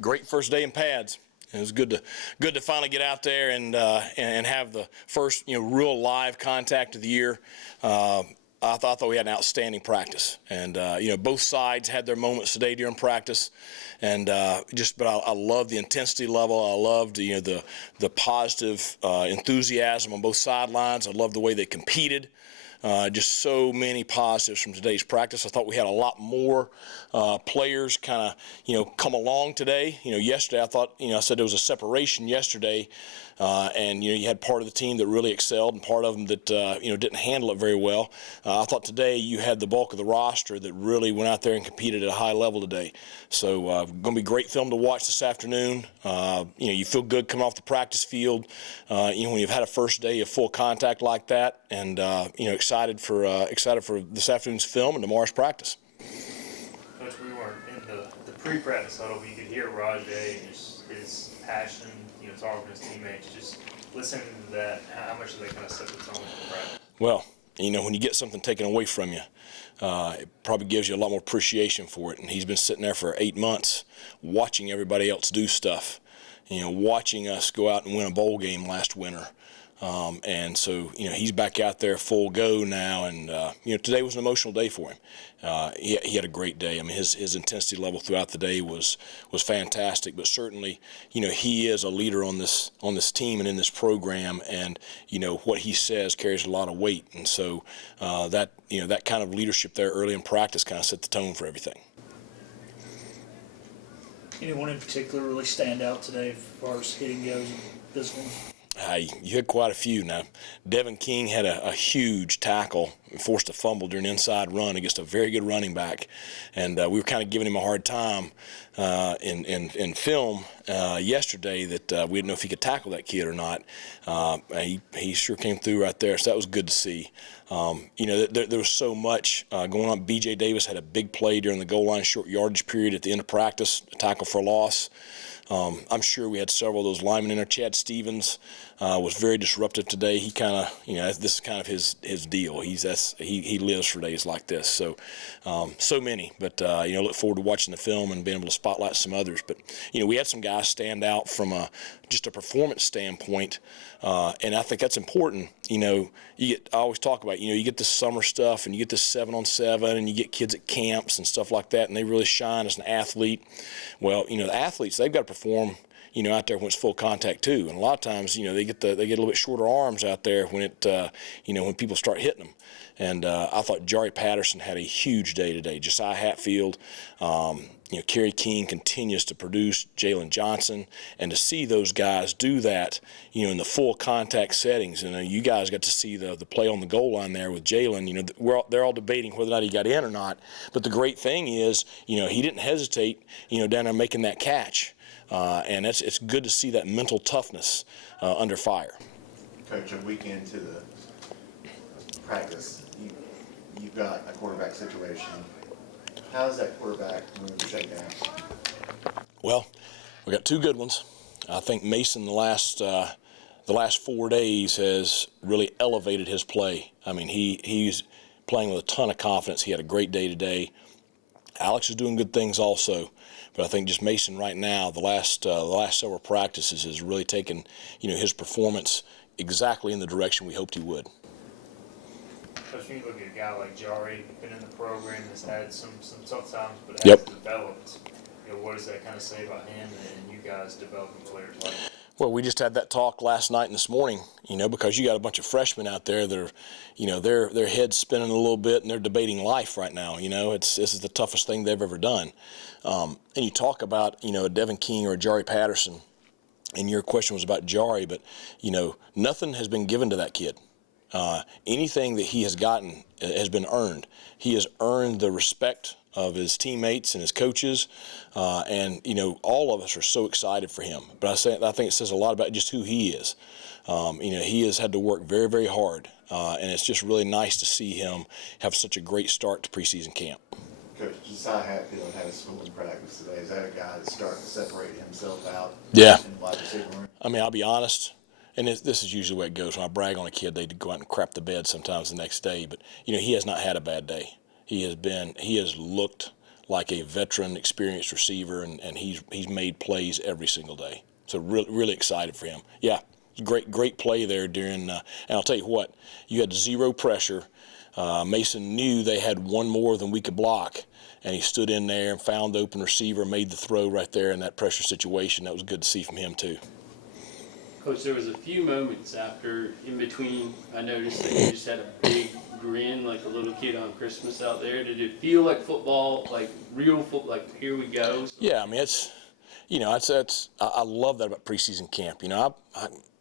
great first day in pads. It was good to finally get out there and have the first real live contact of the year. I thought we had an outstanding practice, and both sides had their moments today during practice, and but I love the intensity level. I loved the positive enthusiasm on both sidelines. I loved the way they competed. Just so many positives from today's practice. I thought we had a lot more players kind of, come along today. Yesterday I thought, I said there was a separation yesterday, and you had part of the team that really excelled and part of them that didn't handle it very well. I thought today you had the bulk of the roster that really went out there and competed at a high level today. So going to be great film to watch this afternoon. You feel good coming off the practice field, when you've had a first day of full contact like that, and excited for this afternoon's film and tomorrow's practice. Coach, we weren't in the pre-practice huddle, but you could hear Rajay and his passion, talking to his teammates, just listening to that. How much do they kind of set the tone for practice? Well, when you get something taken away from you, it probably gives you a lot more appreciation for it. And he's been sitting there for 8 months watching everybody else do stuff, watching us go out and win a bowl game last winter. And so, he's back out there full go now. And, today was an emotional day for him. He had a great day. I mean, his intensity level throughout the day was fantastic, but certainly, he is a leader on this team and in this program. And, what he says carries a lot of weight. And so, that kind of leadership there early in practice kind of set the tone for everything. Anyone in particular really stand out today as far as hitting goes in this one? You had quite a few. Now, Devin King had a huge tackle, forced a fumble during an inside run against a very good running back, and we were kind of giving him a hard time in film yesterday that we didn't know if he could tackle that kid or not. He sure came through right there, so that was good to see. There was so much going on. B.J. Davis had a big play during the goal line short yardage period at the end of practice, a tackle for a loss. I'm sure we had several of those linemen in there. Chad Stevens was very disruptive today. He kind of, this is kind of his deal. He lives for days like this. So, so many. But look forward to watching the film and being able to spotlight some others. But we had some guys stand out from just a performance standpoint, and I think that's important. I always talk about, you get this summer stuff and you get this 7-on-7 and you get kids at camps and stuff like that, and they really shine as an athlete. Well, the athletes, they've got to perform, out there when it's full contact too. And a lot of times, they get a little bit shorter arms out there when when people start hitting them. And I thought Jari Patterson had a huge day today. Josiah Hatfield, Kerry King continues to produce, Jalen Johnson, and to see those guys do that, in the full contact settings. And you guys got to see the play on the goal line there with Jalen. They're all debating whether or not he got in or not. But the great thing is, he didn't hesitate, down there making that catch. And it's good to see that mental toughness under fire. Coach, a week into the practice, you've got a quarterback situation. How's that quarterback room shake down? Well, we got two good ones. I think Mason the last 4 days has really elevated his play. I mean, he's playing with a ton of confidence. He had a great day today. Alex is doing good things also, but I think just Mason right now, the last several practices has really taken his performance exactly in the direction we hoped he would. Coach, when you look at a guy like Jari, been in the program, has had some tough times, but has developed. What does that kind of say about him and you guys developing players like him? Well, we just had that talk last night and this morning, because you got a bunch of freshmen out there that are, their heads spinning a little bit and they're debating life right now. This is the toughest thing they've ever done. And you talk about, a Devin King or a Jari Patterson, and your question was about Jari, but, nothing has been given to that kid. Anything that he has gotten has been earned. He has earned the respect of his teammates and his coaches, and all of us are so excited for him. But I think it says a lot about just who he is. He has had to work very, very hard, and it's just really nice to see him have such a great start to preseason camp. Coach, Josiah Hatfield had a school in practice today. Is that a guy that's starting to separate himself out? Yeah. In the wide receiver room? I mean, I'll be honest. And this is usually the way it goes. When I brag on a kid, they go out and crap the bed sometimes the next day. But, he has not had a bad day. He has looked like a veteran, experienced receiver, and he's made plays every single day. So really excited for him. Yeah, great play there during. And I'll tell you what, you had zero pressure. Mason knew they had one more than we could block, and he stood in there and found the open receiver, made the throw right there in that pressure situation. That was good to see from him too. Coach, there was a few moments after, in between, I noticed that you just had a big grin like a little kid on Christmas out there. Did it feel like football, like real football, like here we go? Yeah, I mean, I love that about preseason camp.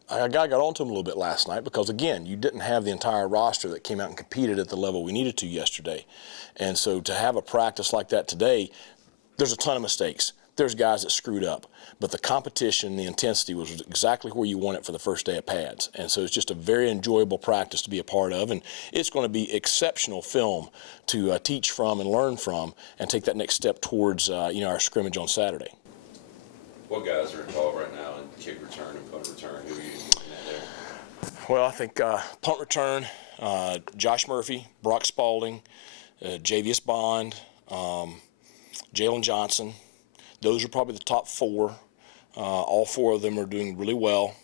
I got onto him a little bit last night because, again, you didn't have the entire roster that came out and competed at the level we needed to yesterday. And so to have a practice like that today, there's a ton of mistakes. There's guys that screwed up. But the competition, the intensity was exactly where you want it for the first day of pads. And so it's just a very enjoyable practice to be a part of. And it's going to be exceptional film to teach from and learn from and take that next step towards, our scrimmage on Saturday. What guys are involved right now in kick return and punt return? Who are you looking at there? Well, I think punt return, Josh Murphy, Brock Spalding, Javius Bond, Jalen Johnson. Those are probably the top four. All four of them are doing really well.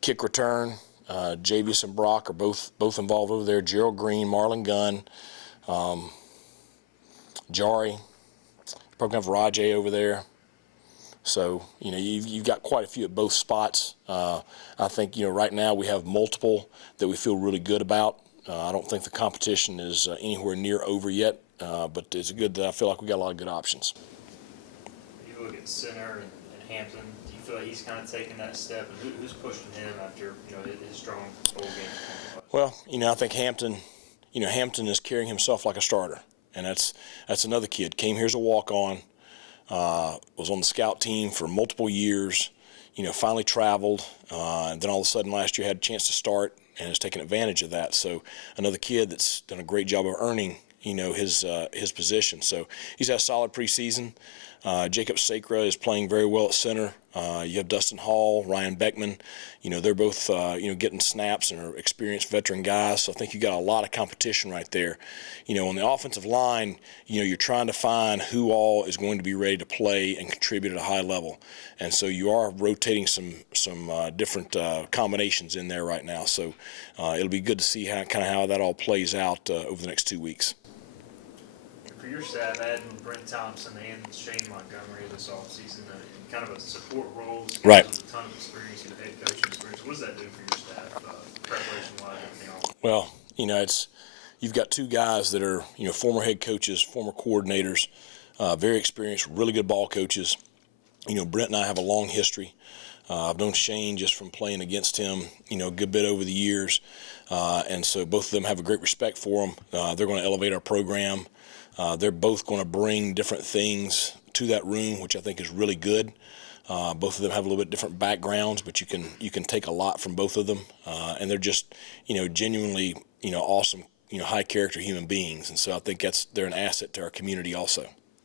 Kick return, Javius and Brock are both involved over there. Gerald Green, Marlon Gunn, Jari, probably have Rajay over there. So, you've got quite a few at both spots. I think, right now we have multiple that we feel really good about. I don't think the competition is anywhere near over yet, but it's good that I feel like we got a lot of good options. You look at Center and Hampton, do you feel like he's kind of taken that step? And who's pushing him after, his strong bowl game? Well, I think Hampton is carrying himself like a starter. And that's another kid. Came here as a walk-on. Was on the scout team for multiple years, finally traveled, and then all of a sudden last year had a chance to start and has taken advantage of that. So another kid that's done a great job of earning, his position. So he's had a solid preseason. Jacob Sacra is playing very well at center. You have Dustin Hall, Ryan Beckman. They're both, getting snaps and are experienced veteran guys. So I think you got a lot of competition right there. On the offensive line, you're trying to find who all is going to be ready to play and contribute at a high level. And so you are rotating some different combinations in there right now. So it'll be good to see how that all plays out over the next 2 weeks. For your staff, adding Brent Thompson and Shane Montgomery this offseason, kind of a support role, Right. With a ton of experience, head coaching experience. What does that do for your staff, preparation-wise, everything else? Well, you've got two guys that are, former head coaches, former coordinators, very experienced, really good ball coaches. Brent and I have a long history. I've known Shane just from playing against him, a good bit over the years. And so both of them have a great respect for him. They're going to elevate our program. They're both going to bring different things to that room, which I think is really good. Both of them have a little bit different backgrounds, but you can take a lot from both of them. And they're just, genuinely, awesome, high character human beings. And so I think they're an asset to our community also.